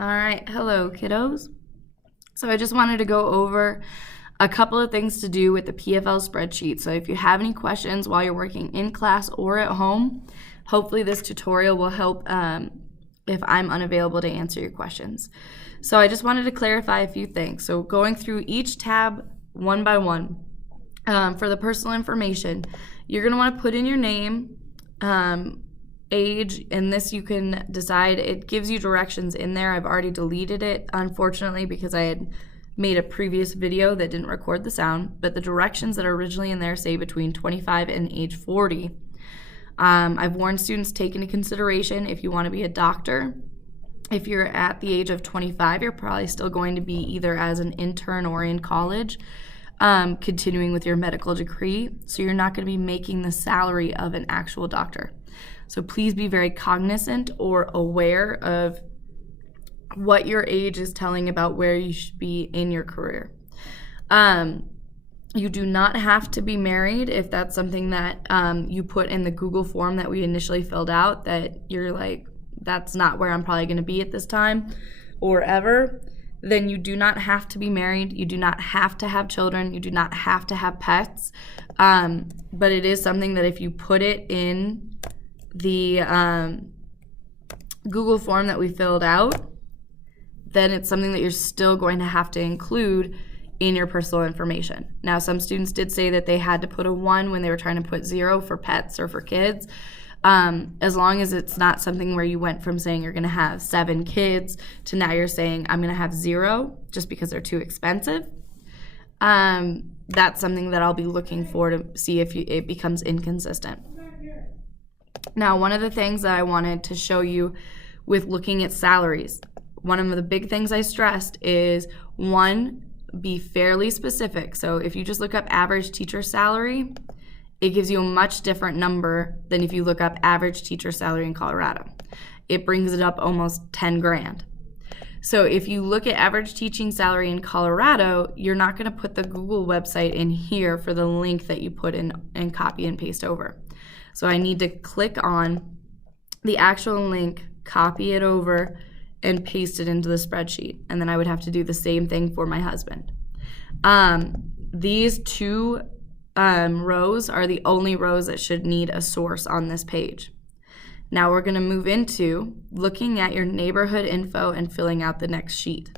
All right, hello kiddos. So I just wanted to go over a couple of things to do with the PFL spreadsheet. So if you have any questions while you're working in class or at home, hopefully this tutorial will help if I'm unavailable to answer your questions. So I just wanted to clarify a few things. So going through each tab one by one. For the personal information, you're going to want to put in your name, age, and this you can decide. It gives you directions in there. I've already deleted it, unfortunately, because I had made a previous video that didn't record the sound, but the directions that are originally in there say between 25 and age 40. I've warned students, take into consideration if you want to be a doctor. If you're at the age of 25, you're probably still going to be either as an intern or in college, continuing with your medical degree, so you're not going to be making the salary of an actual doctor. So please be very cognizant or aware of what your age is telling about where you should be in your career. You do not have to be married if that's something that you put in the Google form that we initially filled out, that you're like, that's not where I'm probably going to be at this time or ever. Then you do not have to be married. You do not have to have children. You do not have to have pets. But it is something that if you put it in the Google form that we filled out, then it's something that you're still going to have to include in your personal information. Now, some students did say that they had to put a 1 when they were trying to put 0 for pets or for kids. As long as it's not something where you went from saying you're going to have 7 kids to now you're saying I'm going to have 0 just because they're too expensive. That's something that I'll be looking for to see if it becomes inconsistent. Now, one of the things that I wanted to show you with looking at salaries, one of the big things I stressed is, 1, be fairly specific. So if you just look up average teacher salary, it gives you a much different number than if you look up average teacher salary in Colorado. It brings it up almost 10 grand. So if you look at average teaching salary in Colorado, you're not going to put the Google website in here for the link that you put in and copy and paste over. So I need to click on the actual link, copy it over, and paste it into the spreadsheet. And then I would have to do the same thing for my husband. These 2 rows are the only rows that should need a source on this page. Now we're going to move into looking at your neighborhood info and filling out the next sheet.